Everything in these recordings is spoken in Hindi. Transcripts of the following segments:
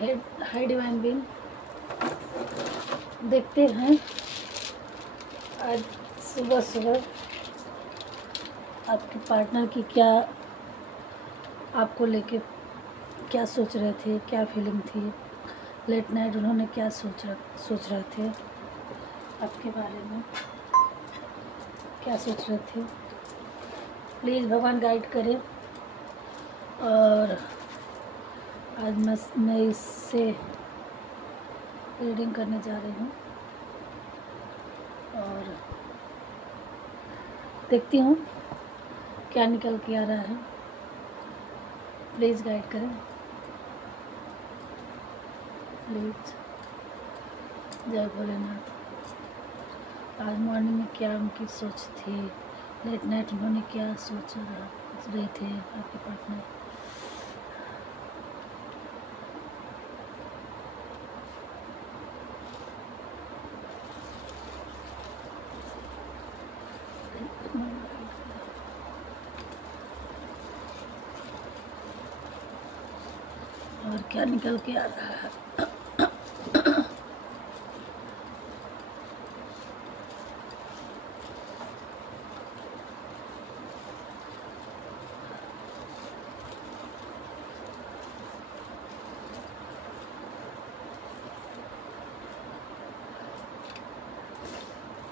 हाय डिवाइन बीइंग, देखते हैं आज सुबह सुबह आपके पार्टनर की क्या, आपको लेके क्या सोच रहे थे, क्या फीलिंग थी। लेट नाइट उन्होंने क्या सोच रहे थे आपके बारे में, क्या सोच रहे थे। प्लीज़ भगवान गाइड करें। और आज मैं इससे रीडिंग करने जा रही हूँ और देखती हूँ क्या निकल के आ रहा है। प्लीज़ गाइड करें, प्लीज़। जय भोलेनाथ। आज मॉर्निंग में क्या उनकी सोच थी, लेट नाइट उन्होंने क्या सोच रहे थे आपके पार्टनर। और क्या निकल के आ रहा है।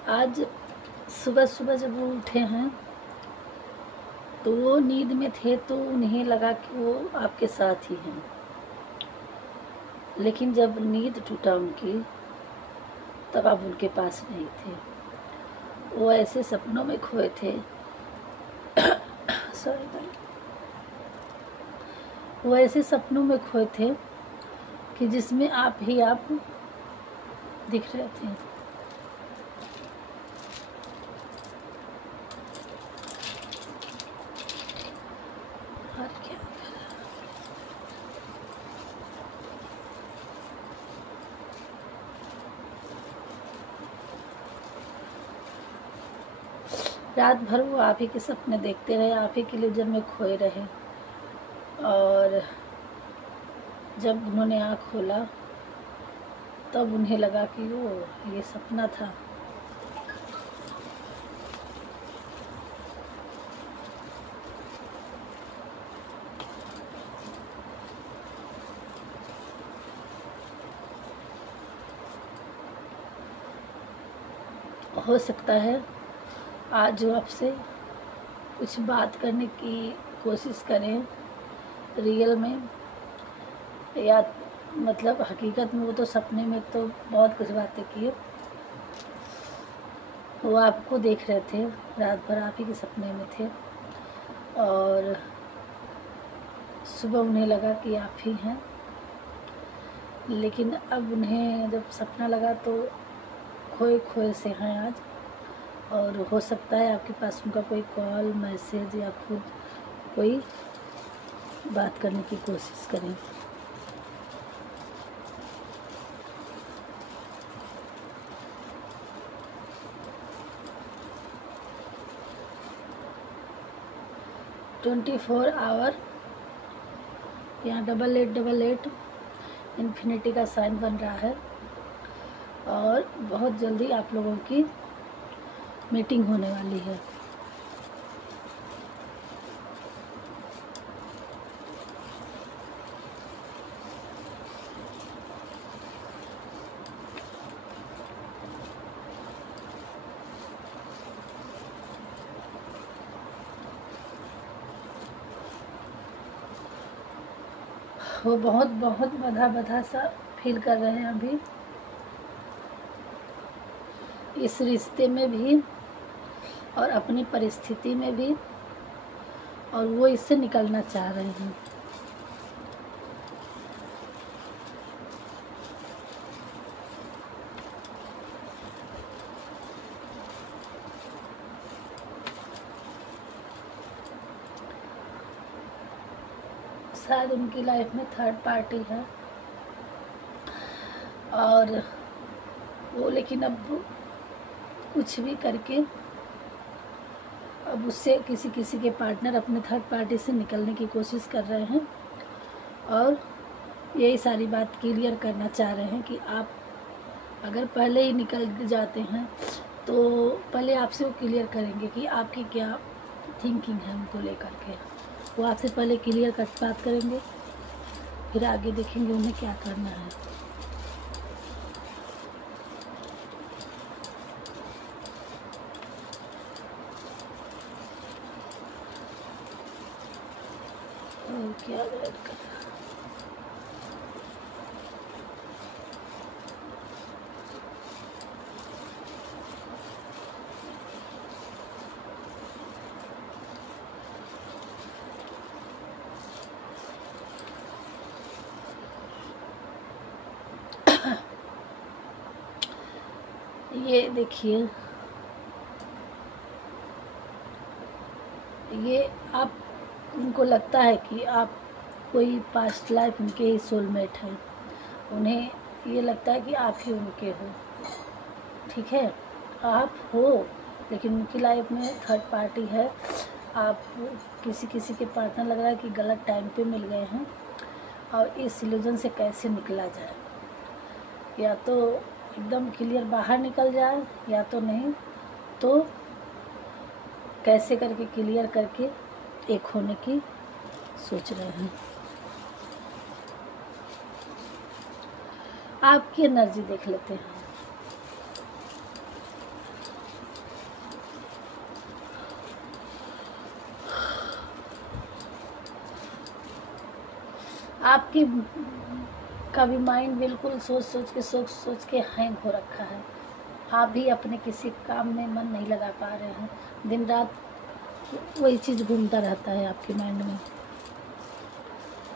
आज सुबह सुबह जब वो उठे हैं तो वो नींद में थे, तो उन्हें लगा कि वो आपके साथ ही हैं। लेकिन जब नींद टूटा उनकी, तब आप उनके पास नहीं थे। वो ऐसे सपनों में खोए थे सॉरी, वो ऐसे सपनों में खोए थे कि जिसमें आप दिख रहे थे। और क्या, रात भर वो आप ही के सपने देखते रहे, आप ही के लिए जब में खोए रहे। और जब उन्होंने आँख खोला तब उन्हें लगा कि वो ये सपना था। हो सकता है आज जो आपसे कुछ बात करने की कोशिश करें रियल में, या मतलब हकीकत में। वो तो सपने में तो बहुत कुछ बातें की, वो आपको देख रहे थे, रात भर आप ही के सपने में थे। और सुबह उन्हें लगा कि आप ही हैं, लेकिन अब उन्हें जब सपना लगा तो खोए खोए से हैं आज। और हो सकता है आपके पास उनका कोई कॉल, मैसेज या खुद कोई बात करने की कोशिश करें। $24 आवर, यहाँ 8888 इन्फिनिटी का साइन बन रहा है। और बहुत जल्दी आप लोगों की मीटिंग होने वाली है। वो बहुत बहुत बधा सा फील कर रहे हैं अभी, इस रिश्ते में भी और अपनी परिस्थिति में भी। और वो इससे निकलना चाह रहे हैं। शायद उनकी लाइफ में थर्ड पार्टी है, और वो लेकिन अब कुछ भी करके अब उससे किसी के पार्टनर अपने थर्ड पार्टी से निकलने की कोशिश कर रहे हैं। और यही सारी बात क्लियर करना चाह रहे हैं कि आप अगर पहले ही निकल जाते हैं तो पहले आपसे वो क्लियर करेंगे कि आपकी क्या थिंकिंग है उनको लेकर के। वो आपसे पहले क्लियर कट बात करेंगे, फिर आगे देखेंगे उन्हें क्या करना है। और क्या ऐड कर ये देखिए, ये आप उनको लगता है कि आप कोई पास्ट लाइफ उनके ही सोलमेट हैं। उन्हें ये लगता है कि आप ही उनके हो, ठीक है, आप हो, लेकिन उनकी लाइफ में थर्ड पार्टी है। आप किसी के पार्टनर लग रहा है कि गलत टाइम पे मिल गए हैं और इस इल्यूजन से कैसे निकला जाए। या तो एकदम क्लियर बाहर निकल जाए, या तो नहीं तो कैसे करके क्लियर करके एक होने की सोच रहे हैं। आपकी एनर्जी देख लेते हैं। आपकी का भी माइंड बिल्कुल सोच सोच के हैंग हो रखा है। आप भी अपने किसी काम में मन नहीं लगा पा रहे हैं। दिन रात वही चीज़ घूमता रहता है आपके माइंड में,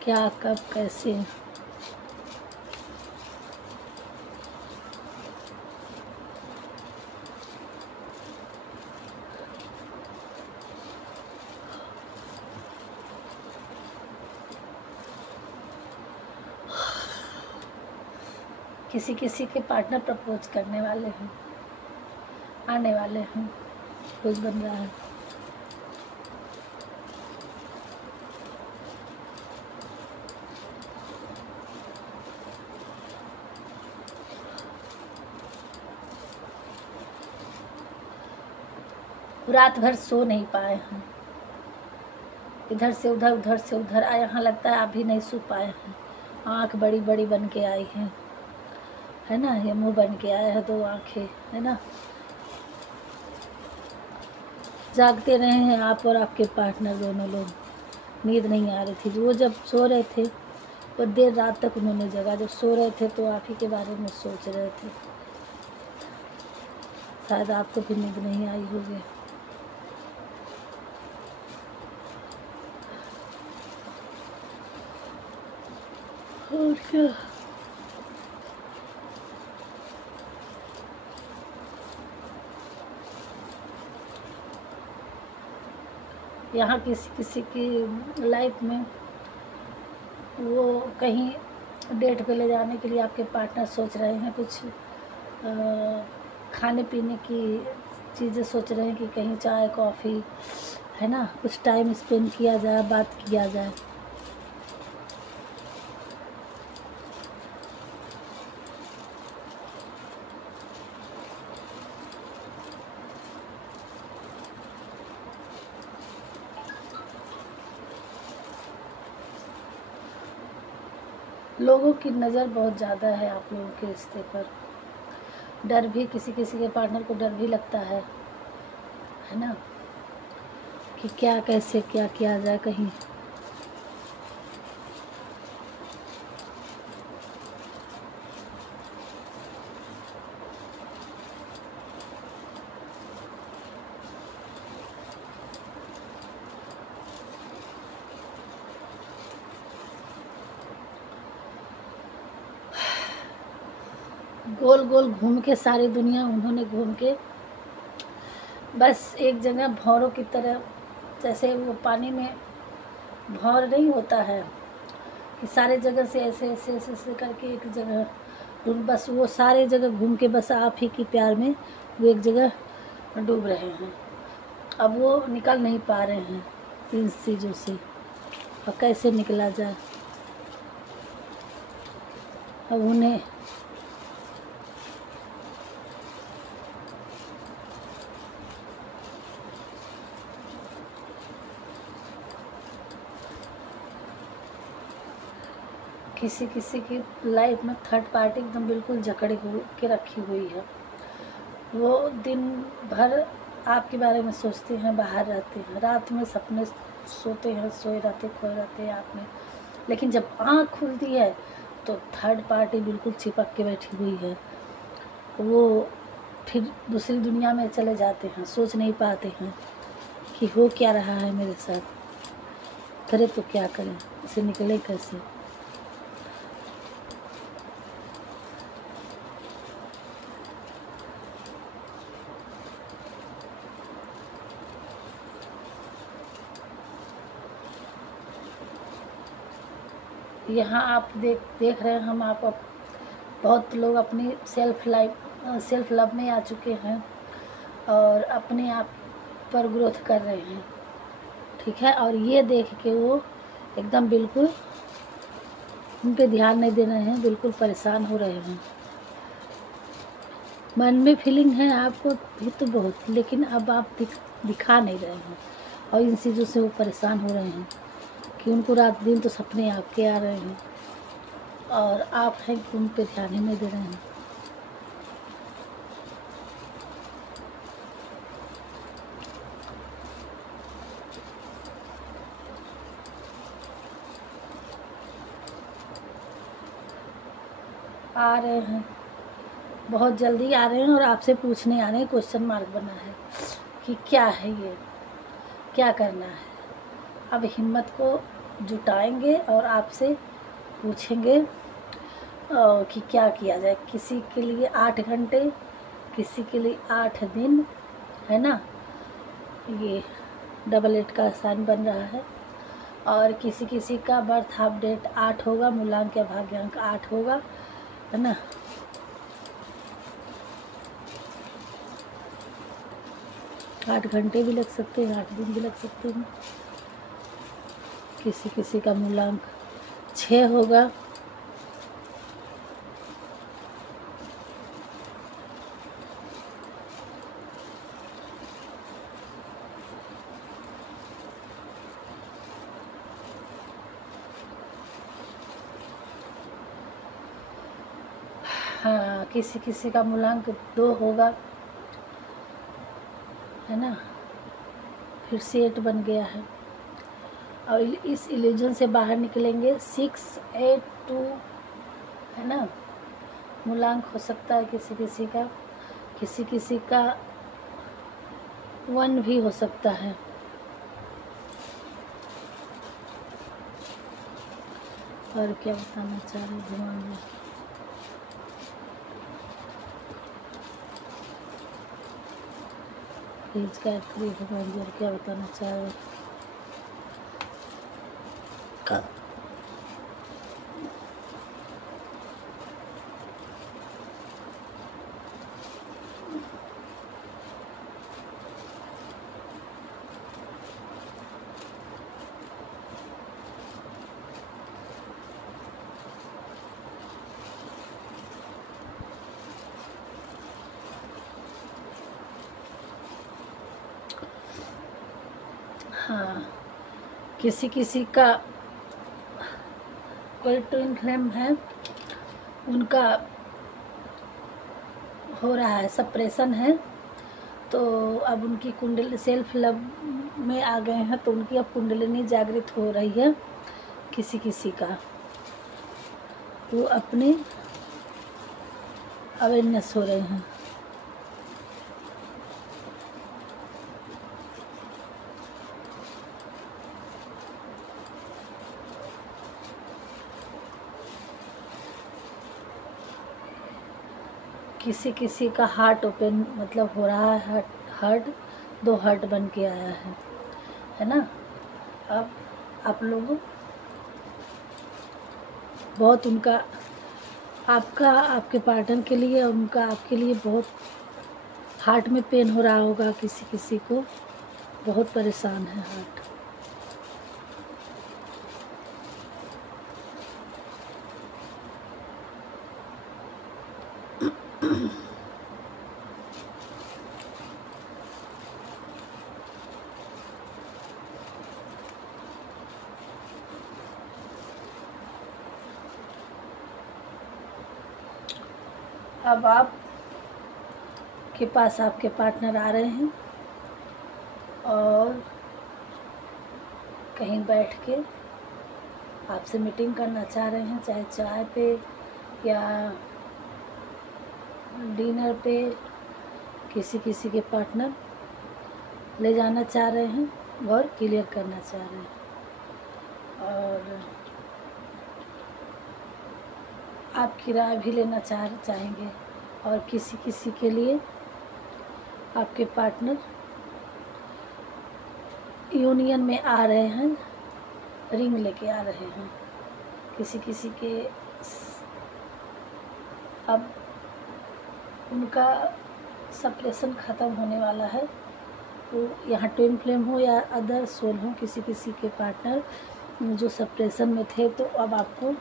क्या कब कैसे। किसी के पार्टनर प्रपोज करने वाले हैं, आने वाले हैं, कुछ बन रहा है। रात भर सो नहीं पाए हैं, इधर से उधर उधर से उधर आए। यहाँ लगता है आप भी नहीं सो पाए हैं। आँख बड़ी बड़ी बन के आई हैं, है ना, ये मुंह बन के आया है, दो आँखें, है ना। जागते रहे हैं आप और आपके पार्टनर दोनों लोग। नींद नहीं आ रही थी। वो जब सो रहे थे वो देर रात तक उन्होंने जगा। जब सो रहे थे तो आप ही के बारे में सोच रहे थे। शायद आपको भी नींद नहीं आई होगी। और क्या, यहाँ किसी की लाइफ में वो कहीं डेट पे ले जाने के लिए आपके पार्टनर सोच रहे हैं। कुछ खाने पीने की चीज़ें सोच रहे हैं कि कहीं चाय कॉफ़ी, है ना, कुछ टाइम स्पेंड किया जाए, बात किया जाए। लोगों की नज़र बहुत ज़्यादा है आप लोगों के रिश्ते पर। डर भी, किसी के पार्टनर को डर भी लगता है ना, कि क्या कैसे क्या किया जाए। कहीं गोल गोल घूम के सारी दुनिया उन्होंने घूम के बस एक जगह भौरों की तरह, जैसे वो पानी में भौर नहीं होता है कि सारे जगह से ऐसे ऐसे ऐसे ऐसे करके एक जगह, बस वो सारे जगह घूम के बस आप ही की प्यार में वो एक जगह डूब रहे हैं। अब वो निकल नहीं पा रहे हैं इन चीज़ों से, और कैसे निकला जाए। अब उन्हें किसी किसी की लाइफ में थर्ड पार्टी एकदम बिल्कुल जकड़े के रखी हुई है। वो दिन भर आपके बारे में सोचते हैं, बाहर रहते हैं, रात में सपने सोते हैं, सोए रहते, खोए रहते हैं आप में, लेकिन जब आँख खुलती है तो थर्ड पार्टी बिल्कुल चिपक के बैठी हुई है। वो फिर दूसरी दुनिया में चले जाते हैं, सोच नहीं पाते हैं कि हो क्या रहा है मेरे साथ, करे तो क्या करें, इसे निकले कैसे। यहाँ आप देख रहे हैं हम आप बहुत लोग अपनी सेल्फ लव में आ चुके हैं और अपने आप पर ग्रोथ कर रहे हैं, ठीक है। और ये देख के वो एकदम बिल्कुल उन पे ध्यान नहीं दे रहे हैं, बिल्कुल परेशान हो रहे हैं। मन में फीलिंग है आपको भी तो बहुत, लेकिन अब आप दिखा नहीं रहे हैं और इन चीज़ों से वो परेशान हो रहे हैं कि उनको रात दिन तो सपने आपके आ रहे हैं और आप हैं कि उन पे ध्यान ही नहीं दे रहे हैं। आ रहे हैं, बहुत जल्दी आ रहे हैं और आपसे पूछने आ रहे हैं, क्वेश्चन मार्क बना है कि क्या है ये, क्या करना है। अब हिम्मत को जुटाएंगे और आपसे पूछेंगे कि क्या किया जाए। किसी के लिए 8 घंटे, किसी के लिए 8 दिन, है ना। ये डबल 8 का साइन बन रहा है और किसी किसी का बर्थ हाफ डेट 8 होगा, मूलांक या भाग्यांक 8 होगा, है ना। आठ घंटे भी लग सकते हैं, 8 दिन भी लग सकते हैं। किसी किसी का मूलांक 6 होगा, हाँ किसी किसी का मूलांक 2 होगा, है ना। फिर से 8 बन गया है और इस इल्यूजन से बाहर निकलेंगे। 6, 8, 2, है ना। मूलांक हो सकता है किसी किसी का 1 भी हो सकता है। और क्या बताना चाह रहे भगवान जी। प्लीज गाइड करिए भगवान जी, और क्या बताना चाह रहे। हाँ किसी किसी का कोई ट्विन फ्लेम है, उनका हो रहा है, सप्रेशन है, तो अब उनकी कुंडली सेल्फ लव में आ गए हैं, तो उनकी अब कुंडलिनी जागृत हो रही है। किसी किसी का वो अपने अवेयरनेस हो रहे हैं। किसी किसी का हार्ट ओपन मतलब हो रहा है, हार्ट 2 हार्ट बन के आया है ना। अब आप लोग बहुत उनका आपके पार्टनर के लिए, उनका आपके लिए बहुत हार्ट में पेन हो रहा होगा। किसी किसी को बहुत परेशान है हार्ट। अब आप के पास आपके पार्टनर आ रहे हैं और कहीं बैठ के आपसे मीटिंग करना चाह रहे हैं, चाहे चाय पे या डिनर पे। किसी किसी के पार्टनर ले जाना चाह रहे हैं और क्लियर करना चाह रहे हैं, और आपकी राय भी लेना चाहेंगे। और किसी किसी के लिए आपके पार्टनर यूनियन में आ रहे हैं, रिंग लेके आ रहे हैं। किसी किसी के अब उनका सेपरेशन ख़त्म होने वाला है, तो यहाँ ट्विन फ्लेम हो या अदर सोल हो, किसी किसी के पार्टनर जो सेपरेशन में थे, तो अब आपको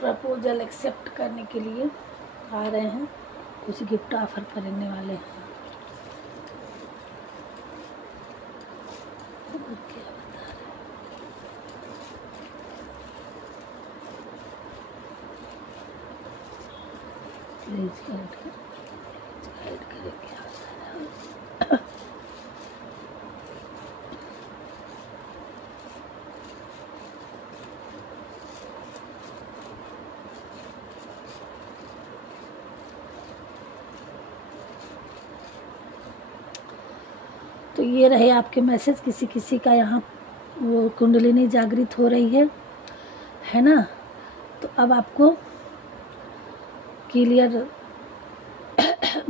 प्रपोजल एक्सेप्ट करने के लिए आ रहे हैं, कुछ गिफ्ट ऑफर करने वाले हैं। क्या बता रहे हैं? प्लीज गाइड करें क्या होता है। तो ये रहे आपके मैसेज। किसी किसी का यहाँ वो कुंडलिनी जागृत हो रही है ना। तो अब आपको क्लियर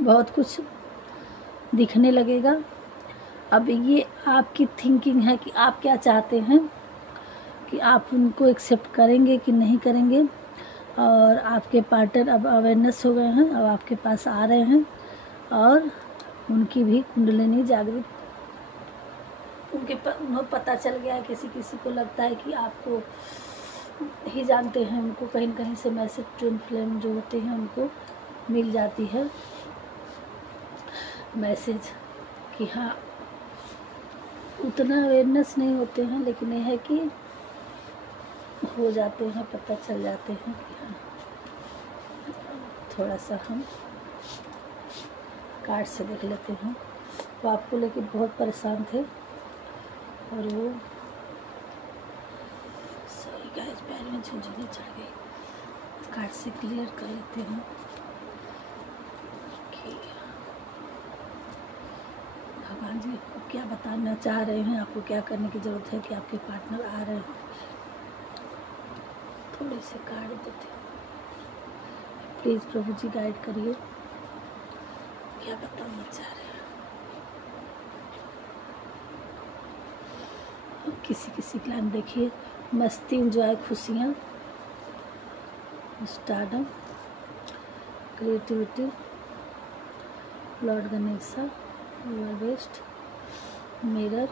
बहुत कुछ दिखने लगेगा। अब ये आपकी थिंकिंग है कि आप क्या चाहते हैं, कि आप उनको एक्सेप्ट करेंगे कि नहीं करेंगे। और आपके पार्टनर अब अवेयरनेस हो गए हैं, अब आपके पास आ रहे हैं और उनकी भी कुंडलिनी जागृत, उन्हें पता चल गया है। किसी किसी को लगता है कि आपको ही जानते हैं, उनको कहीं न कहीं से मैसेज ट्विन फ्लेम जो होते हैं उनको मिल जाती है मैसेज कि हाँ, उतना अवेयरनेस नहीं होते हैं, लेकिन यह है कि हो जाते हैं, पता चल जाते हैं कि हाँ। थोड़ा सा हम कार्ड से देख लेते हैं। वो आपको लेके बहुत परेशान थे और वो सॉरी गाइस, पैर में झुनझुनी चढ़ गई। कार्ड से क्लियर कर लेते हैं कि भगवान जी आपको क्या बताना चाह रहे हैं, आपको क्या करने की ज़रूरत है कि आपके पार्टनर आ रहे हैं। थोड़े से कार्ड देते हैं, प्लीज़ प्रभु जी गाइड करिए, क्या बताना चाह रहे हैं। किसी किसी के लाइन देखिए, मस्ती, इंजॉय, खुशियाँ, stardom, creativity, Lord Ganesha, your best, mirror,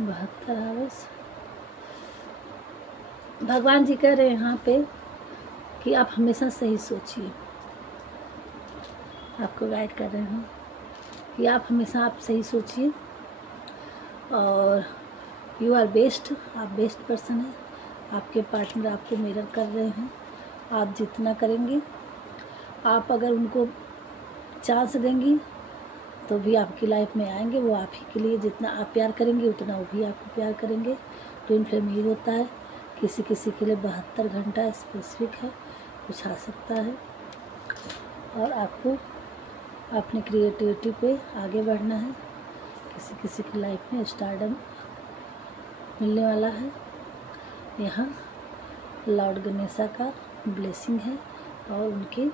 72 hours. भगवान जी कह रहे हैं यहाँ पे कि आप हमेशा सही सोचिए। आपको गाइड कर रहे हैं कि आप हमेशा सही सोचिए और यू आर बेस्ट, आप बेस्ट पर्सन हैं। आपके पार्टनर आपको मिरर कर रहे हैं। आप जितना करेंगे, आप अगर उनको चांस देंगी तो भी आपकी लाइफ में आएंगे। वो आप ही के लिए, जितना आप प्यार करेंगे उतना वो भी आपको प्यार करेंगे। ट्विन फ्लेम ही होता है। किसी किसी के लिए 72 घंटा स्पेसिफिक है, कुछ आ सकता है। और आपको अपनी क्रिएटिविटी पे आगे बढ़ना है। किसी किसी की लाइफ में स्टारडम मिलने वाला है। यहाँ लॉर्ड गणेशा का ब्लेसिंग है और उनके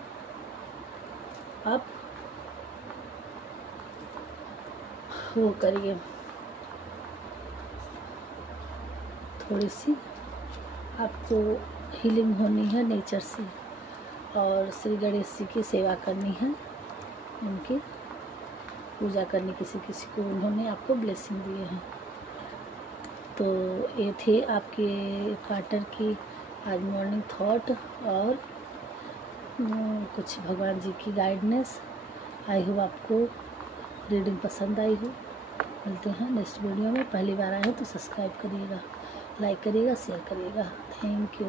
आप वो करिए, थोड़ी सी आपको हीलिंग होनी है नेचर से, और श्री गणेश जी की सेवा करनी है, उनकी पूजा करनी। किसी किसी को उन्होंने आपको ब्लेसिंग दिए हैं। तो ये थे आपके पार्टनर की आज मॉर्निंग थॉट और कुछ भगवान जी की गाइडनेस। आई होप आपको रीडिंग पसंद आई हो। मिलते हैं नेक्स्ट वीडियो में। पहली बार आए हैं तो सब्सक्राइब करिएगा, लाइक करिएगा, शेयर करिएगा। Thank you.